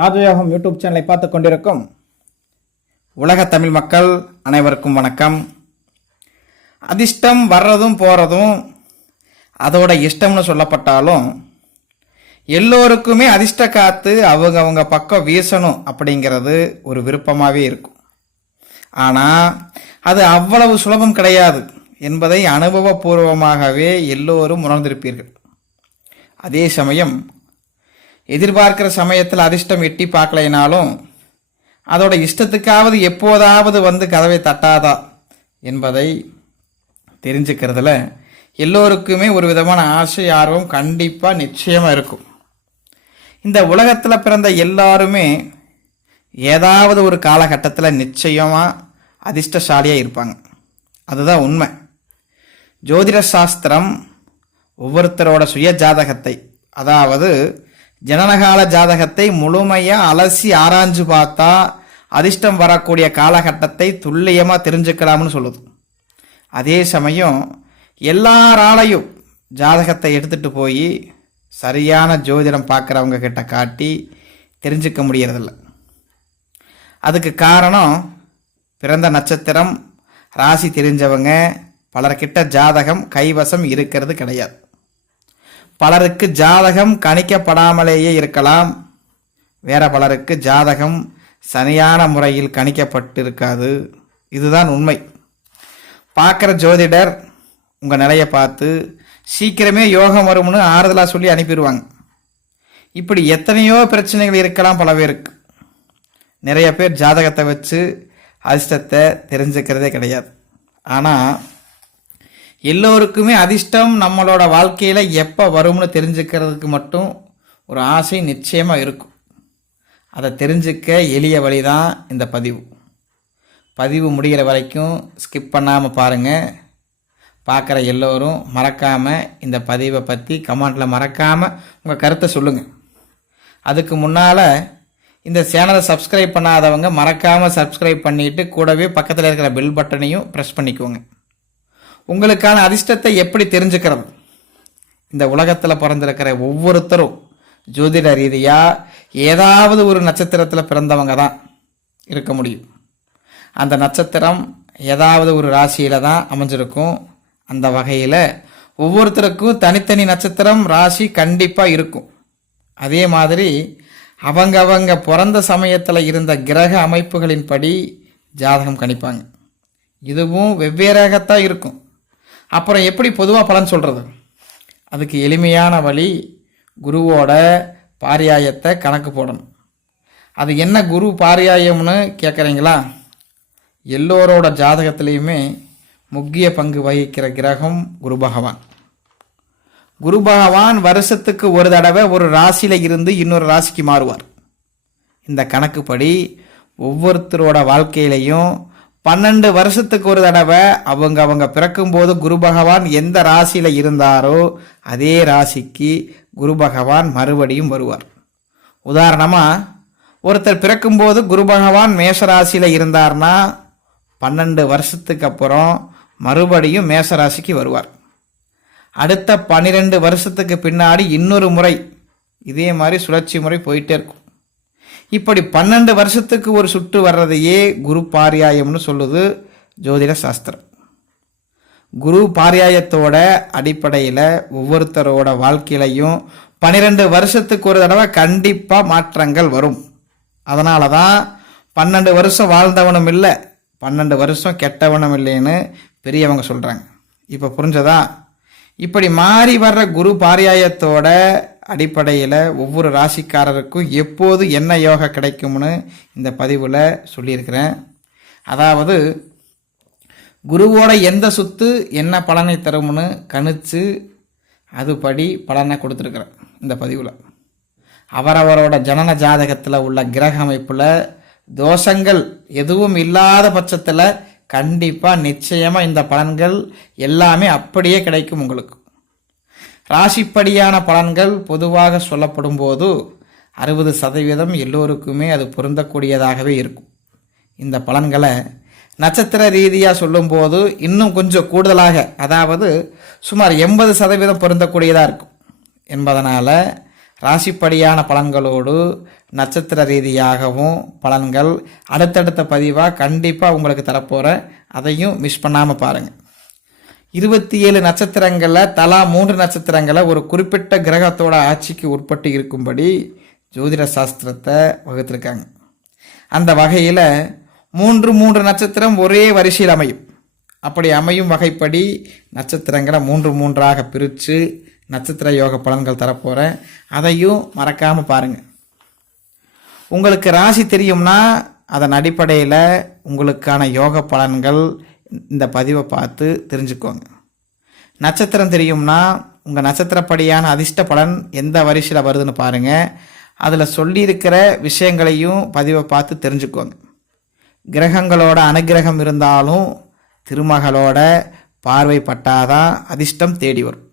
ராஜயோகம் யூடியூப் சேனலை பார்த்து கொண்டிருக்கும் உலக தமிழ் மக்கள் அனைவருக்கும் வணக்கம். அதிர்ஷ்டம் வர்றதும் போகிறதும் அதோட இஷ்டம்னு சொல்லப்பட்டாலும் எல்லோருக்குமே அதிர்ஷ்ட காற்று அவங்க அவங்க பக்கம் வீசணும் அப்படிங்கிறது ஒரு விருப்பமாகவே இருக்கும். ஆனால் அது அவ்வளவு சுலபம் கிடையாது என்பதை அனுபவபூர்வமாகவே எல்லோரும் உணர்ந்திருப்பீர்கள். அதே சமயம் எதிர்பார்க்கிற சமயத்தில் அதிர்ஷ்டம் எட்டி பார்க்கலைனாலும் அதோட இஷ்டத்துக்காவது எப்போதாவது வந்து கதவை தட்டாதா என்பதை தெரிஞ்சுக்கிறதுல எல்லோருக்குமே ஒரு விதமான ஆசை ஆர்வம் கண்டிப்பாக நிச்சயமாக இருக்கும். இந்த உலகத்தில் பிறந்த எல்லாருமே ஏதாவது ஒரு காலகட்டத்தில் நிச்சயமாக அதிர்ஷ்டசாலியாக இருப்பாங்க. அதுதான் உண்மை. ஜோதிட சாஸ்திரம் ஒவ்வொருத்தரோட சுய ஜாதகத்தை அதாவது ஜனனகால ஜாதகத்தை முழுமையாக அலசி ஆராய்ஞ்சு பார்த்தா அதிர்ஷ்டம் வரக்கூடிய காலகட்டத்தை துல்லியமாக தெரிஞ்சுக்கலாம்னு சொல்லுது. அதே சமயம் எல்லாராலையும் ஜாதகத்தை எடுத்துகிட்டு போய் சரியான ஜோதிடம் பார்க்குறவங்க கிட்ட காட்டி தெரிஞ்சுக்க முடியறதில்ல. அதுக்கு காரணம் பிறந்த நட்சத்திரம் ராசி தெரிஞ்சவங்க பலர்கிட்ட ஜாதகம் கைவசம் இருக்கிறது கிடையாது. பலருக்கு ஜாதகம் கணிக்கப்படாமலேயே இருக்கலாம். வேற பலருக்கு ஜாதகம் சரியான முறையில் கணிக்கப்பட்டிருக்காது. இதுதான் உண்மை. பார்க்குற ஜோதிடர் உங்கள் நிலையை பார்த்து சீக்கிரமே யோகம் வரும்னு ஆறுதலாக சொல்லி அனுப்பிடுவாங்க. இப்படி எத்தனையோ பிரச்சனைகள் இருக்கலாம் பல பேருக்கு. நிறைய பேர் ஜாதகத்தை வச்சு அதிர்ஷ்டத்தை தெரிஞ்சுக்கிறதே கிடையாது. ஆனால் எல்லோருக்குமே அதிர்ஷ்டம் நம்மளோட வாழ்க்கையில் எப்போ வரும்னு தெரிஞ்சுக்கிறதுக்கு மட்டும் ஒரு ஆசை நிச்சயமாக இருக்கும். அதை தெரிஞ்சுக்க எளிய வழி தான் இந்த பதிவு. பதிவு முடிகிற வரைக்கும் ஸ்கிப் பண்ணாமல் பாருங்கள் பார்க்குற எல்லோரும் மறக்காமல் இந்த பதிவை பற்றி கமெண்டில் மறக்காமல் உங்கள் கருத்தை சொல்லுங்கள் அதுக்கு முன்னால் இந்த சேனலை சப்ஸ்கிரைப் பண்ணாதவங்க மறக்காமல் சப்ஸ்கிரைப் பண்ணிவிட்டு கூடவே பக்கத்தில் இருக்கிற பெல் பட்டனையும் ப்ரெஸ் பண்ணிக்கோங்க. உங்களுக்கான அதிர்ஷ்டத்தை எப்படி தெரிஞ்சுக்கிறது இந்த உலகத்தில் பிறந்திருக்கிற ஒவ்வொருத்தரும் ஜோதிட ரீதியாக ஏதாவது ஒரு நட்சத்திரத்தில் பிறந்தவங்க தான் இருக்க முடியும். அந்த நட்சத்திரம் ஏதாவது ஒரு ராசியில் தான் அமைஞ்சிருக்கும். அந்த வகையில் ஒவ்வொருத்தருக்கும் தனித்தனி நட்சத்திரம் ராசி கண்டிப்பாக இருக்கும். அதே மாதிரி அவங்க அவங்க பிறந்த சமயத்தில் இருந்த கிரக அமைப்புகளின்படி ஜாதகம் கணிப்பாங்க. இதுவும் வெவ்வேறாகத்தான் இருக்கும். அப்புறம் எப்படி பொதுவாக பலன் சொல்கிறது அதுக்கு எளிமையான வழி குருவோட பாரியாயத்தை கணக்கு போடணும். அது என்ன குரு பாரியாயம்னு கேட்குறீங்களா எல்லோரோட ஜாதகத்திலையுமே முக்கிய பங்கு வகிக்கிற கிரகம் குரு பகவான். குரு பகவான் வருஷத்துக்கு ஒரு தடவை ஒரு ராசியில் இருந்து இன்னொரு ராசிக்கு மாறுவார். இந்த கணக்குப்படி ஒவ்வொருத்தரோட வாழ்க்கையிலையும் பன்னெண்டு வருஷத்துக்கு ஒரு தடவை அவங்க அவங்க பிறக்கும்போது குரு பகவான் எந்த ராசியில் இருந்தாரோ அதே ராசிக்கு குரு பகவான் மறுபடியும் வருவார். உதாரணமாக ஒருத்தர் பிறக்கும்போது குரு பகவான் மேஷ ராசியில இருந்தார்னா பன்னெண்டு வருஷத்துக்கு அப்புறம் மறுபடியும் மேச ராசிக்கு வருவார். அடுத்த பன்னிரெண்டு வருஷத்துக்கு பின்னாடி இன்னொரு முறை இதே மாதிரி சுழற்சி முறை போயிட்டே இருக்கும். இப்படி பன்னெண்டு வருஷத்துக்கு ஒரு சுற்று வர்றதையே குரு பாரியாயம்னு சொல்லுது ஜோதிட சாஸ்திரம். குரு பாரியாயத்தோட அடிப்படையில் ஒவ்வொருத்தரோட வாழ்க்கையிலையும் பன்னிரெண்டு வருஷத்துக்கு ஒரு தடவை கண்டிப்பாக மாற்றங்கள் வரும். அதனால தான் பன்னெண்டு வருஷம் வாழ்ந்தவனும் இல்லை பன்னெண்டு வருஷம் கெட்டவனும் இல்லைன்னு பெரியவங்க சொல்கிறாங்க இப்போ புரிஞ்சதா? இப்படி மாறி வர்ற குரு பாரியாயத்தோட அடிப்படையில் ஒவ்வொரு ராசிக்காரருக்கும் எப்போது என்ன யோகா கிடைக்கும்னு இந்த பதிவில் சொல்லியிருக்கிறேன். அதாவது குருவோட எந்த சுத்து என்ன பலனை தரும்னு கணிச்சு அதுபடி பலனை கொடுத்துருக்குறேன் இந்த பதிவில். அவரவரோட ஜனன ஜாதகத்தில் உள்ள கிரக அமைப்பில் தோஷங்கள் எதுவும் இல்லாத பட்சத்தில் கண்டிப்பாக நிச்சயமாக இந்த பலன்கள் எல்லாமே அப்படியே கிடைக்கும் உங்களுக்கு. ராசிப்படியான பலன்கள் பொதுவாக சொல்லப்படும் போது அறுபது சதவீதம் எல்லோருக்குமே அது பொருந்தக்கூடியதாகவே இருக்கும். இந்த பலன்களை நட்சத்திர ரீதியாக சொல்லும்போது இன்னும் கொஞ்சம் கூடுதலாக அதாவது சுமார் எண்பது சதவீதம் பொருந்தக்கூடியதாக இருக்கும். என்பதனால் ராசிப்படியான பலன்களோடு நட்சத்திர ரீதியாகவும் பலன்கள் அடுத்தடுத்த பதிவாக கண்டிப்பாக உங்களுக்கு தரப்போகிறேன் அதையும் மிஸ் பண்ணாமல் பாருங்கள் இருபத்தி ஏழு நட்சத்திரங்களில் தலா மூன்று நட்சத்திரங்களை ஒரு குறிப்பிட்ட கிரகத்தோட ஆட்சிக்கு உட்பட்டு இருக்கும்படி ஜோதிட சாஸ்திரத்தை வகுத்திருக்காங்க. அந்த வகையில் மூன்று மூன்று நட்சத்திரம் ஒரே வரிசையில் அமையும். அப்படி அமையும் வகைப்படி நட்சத்திரங்களை மூன்று மூன்றாக பிரித்து நட்சத்திர யோக பலன்கள் தரப்போகிறேன் அதையும் மறக்காமல் பாருங்கள் உங்களுக்கு ராசி தெரியும்னா அதன் அடிப்படையில் உங்களுக்கான யோக பலன்கள் இந்த பதிவை பார்த்து தெரிஞ்சுக்கோங்க. நட்சத்திரம் தெரியும்னா உங்கள் நட்சத்திரப்படியான அதிர்ஷ்ட பலன் எந்த வரிசையில் வருதுன்னு பாருங்கள் அதில் சொல்லியிருக்கிற விஷயங்களையும் பதிவை பார்த்து தெரிஞ்சுக்கோங்க. கிரகங்களோட அனுகிரகம் இருந்தாலும் திருமகளோட பார்வைப்பட்டாதான் அதிர்ஷ்டம் தேடி வரும்.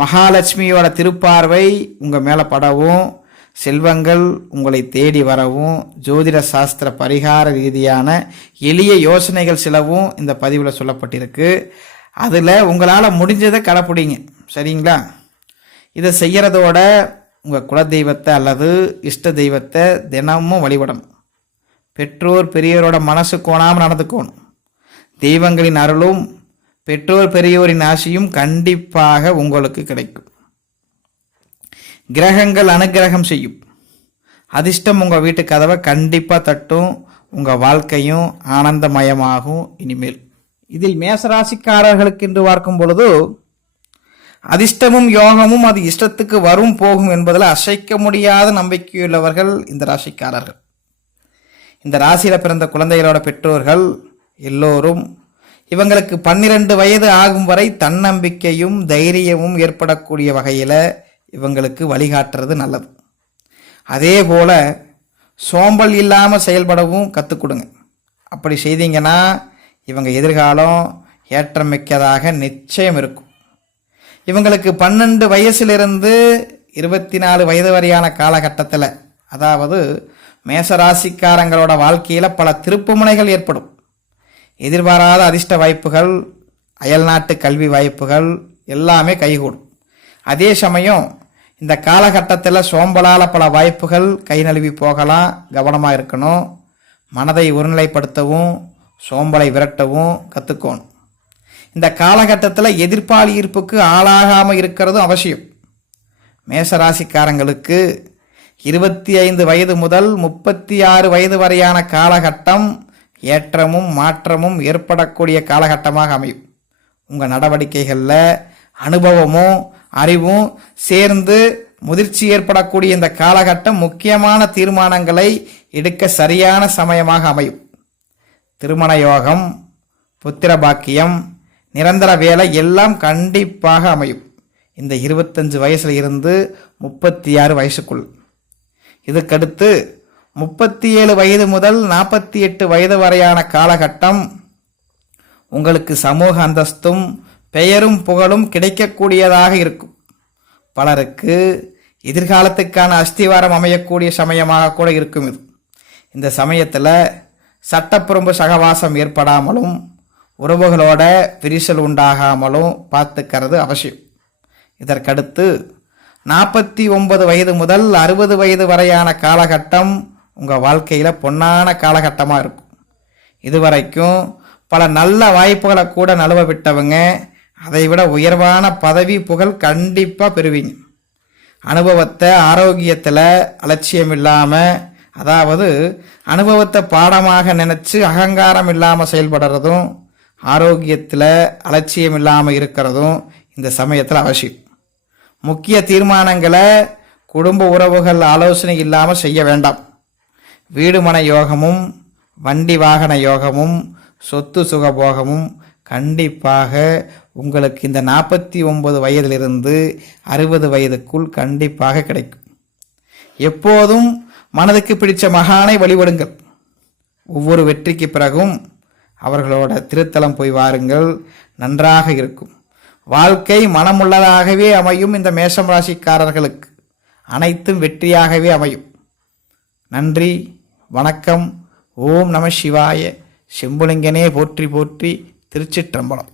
மகாலட்சுமியோட திருப்பார்வை உங்கள் மேலே படவும் செல்வங்கள் உங்களை தேடி வரவும் ஜோதிட சாஸ்திர பரிகார ரீதியான எளிய யோசனைகள் சிலவும் இந்த பதிவில் சொல்லப்பட்டிருக்கு. அதில் உங்களால் முடிஞ்சதை கடைப்பிடிங்க. சரிங்களா? இதை செய்கிறதோட உங்கள் குலதெய்வத்தை அல்லது இஷ்ட தெய்வத்தை தினமும் வழிபடணும். பெற்றோர் பெரியோரோட மனசு கோணாமல் நடந்துக்கணும். தெய்வங்களின் அருளும் பெற்றோர் பெரியோரின் ஆசையும் கண்டிப்பாக உங்களுக்கு கிடைக்கும். கிரகங்கள் அனுகிரகம் செய்யும். அதிர்ஷ்டம் உங்கள் வீட்டு கதவை கண்டிப்பாக தட்டும். உங்கள் வாழ்க்கையும் ஆனந்தமயமாகும் இனிமேல். இதில் மேசராசிக்காரர்களுக்கு என்று பார்க்கும் பொழுது அதிர்ஷ்டமும் யோகமும் அது இஷ்டத்துக்கு வரும் போகும் என்பதில் அசைக்க முடியாத நம்பிக்கையுள்ளவர்கள் இந்த ராசிக்காரர்கள். இந்த ராசியில் பிறந்த குழந்தைகளோட பெற்றோர்கள் எல்லோரும் இவங்களுக்கு பன்னிரண்டு வயது ஆகும் வரை தன்னம்பிக்கையும் தைரியமும் ஏற்படக்கூடிய வகையில் இவங்களுக்கு வழிகாட்டுறது நல்லது. அதே போல் சோம்பல் இல்லாமல் செயல்படவும் கற்றுக் கொடுங்க அப்படி செய்தீங்கன்னா இவங்க எதிர்காலம் ஏற்றமிக்கதாக நிச்சயம் இருக்கும். இவங்களுக்கு பன்னெண்டு வயசிலிருந்து இருபத்தி நாலு வயது வரையான காலகட்டத்தில் அதாவது மேசராசிக்காரங்களோட வாழ்க்கையில் பல திருப்புமுனைகள் ஏற்படும். எதிர்பாராத அதிர்ஷ்ட வாய்ப்புகள் அயல்நாட்டு கல்வி வாய்ப்புகள் எல்லாமே கைகூடும். அதே சமயம் இந்த காலகட்டத்தில் சோம்பலால் பல வாய்ப்புகள் கை நழுவி போகலாம் கவனமாக இருக்கணும். மனதை ஒருநிலைப்படுத்தவும் சோம்பலை விரட்டவும் கற்றுக்கணும் இந்த காலகட்டத்தில் எதிர்ப்பாளி ஈர்ப்புக்கு ஆளாகாமல் இருக்கிறதும் அவசியம். மேசராசிக்காரங்களுக்கு இருபத்தி ஐந்து வயது முதல் முப்பத்தி ஆறு வயது வரையான காலகட்டம் ஏற்றமும் மாற்றமும் ஏற்படக்கூடிய காலகட்டமாக அமையும். உங்கள் நடவடிக்கைகளில் அனுபவமும் அறிவும் சேர்ந்து முதிர்ச்சி ஏற்படக்கூடிய இந்த காலகட்டம் முக்கியமான தீர்மானங்களை எடுக்க சரியான சமயமாக அமையும். திருமண யோகம் புத்திர பாக்கியம் நிரந்தர வேலை எல்லாம் கண்டிப்பாக அமையும். இந்த இருபத்தஞ்சு வயசுல இருந்து முப்பத்தி ஆறு வயசுக்குள். இதுக்கடுத்து முப்பத்தி ஏழு வயது முதல் நாற்பத்தி எட்டு வயது வரையான காலகட்டம் உங்களுக்கு சமூக அந்தஸ்தும் பெயரும் புகழும் கிடைக்கக்கூடியதாக இருக்கும். பலருக்கு எதிர்காலத்துக்கான அஸ்திவாரம் அமையக்கூடிய சமயமாக கூட இருக்கும் இது. இந்த சமயத்தில் சட்டப்புறம்பு சகவாசம் ஏற்படாமலும் உறவுகளோட விரிசல் உண்டாகாமலும் பார்த்துக்கிறது அவசியம். இதற்கடுத்து நாற்பத்தி ஒன்பது வயது முதல் அறுபது வயது வரையான காலகட்டம் உங்கள் வாழ்க்கையில் பொன்னான காலகட்டமாக இருக்கும். இதுவரைக்கும் பல நல்ல வாய்ப்புகளை கூட நழுவ விட்டவங்க அதை விட உயர்வான பதவி புகழ் கண்டிப்பாக பெறுவீங்க. அனுபவத்தை ஆரோக்கியத்தில் அலட்சியம் இல்லாமல் அதாவது அனுபவத்தை பாடமாக நினச்சி அகங்காரம் இல்லாமல் செயல்படுறதும் ஆரோக்கியத்தில் அலட்சியம் இல்லாமல் இருக்கிறதும் இந்த சமயத்தில் அவசியம். முக்கிய தீர்மானங்களை குடும்ப உறவுகள் ஆலோசனை இல்லாமல் செய்ய வேண்டாம். வீடுமன யோகமும் வண்டி வாகன யோகமும் சொத்து சுகபோகமும் கண்டிப்பாக உங்களுக்கு இந்த நாற்பத்தி ஒன்பது வயதிலிருந்து அறுபது வயதுக்குள் கண்டிப்பாக கிடைக்கும். எப்போதும் மனதுக்கு பிடித்த மகானை வழிபடுங்கள். ஒவ்வொரு வெற்றிக்கு பிறகும் அவர்களோட திருத்தலம் போய் வாருங்கள். நன்றாக இருக்கும். வாழ்க்கை மனமுள்ளதாகவே அமையும் இந்த மேஷம் ராசிக்காரர்களுக்கு. அனைத்தும் வெற்றியாகவே அமையும். நன்றி வணக்கம். ஓம் நம சிவாய. செம்புலிங்கனே போற்றி போற்றி திருச்சிற்றம்பலம்.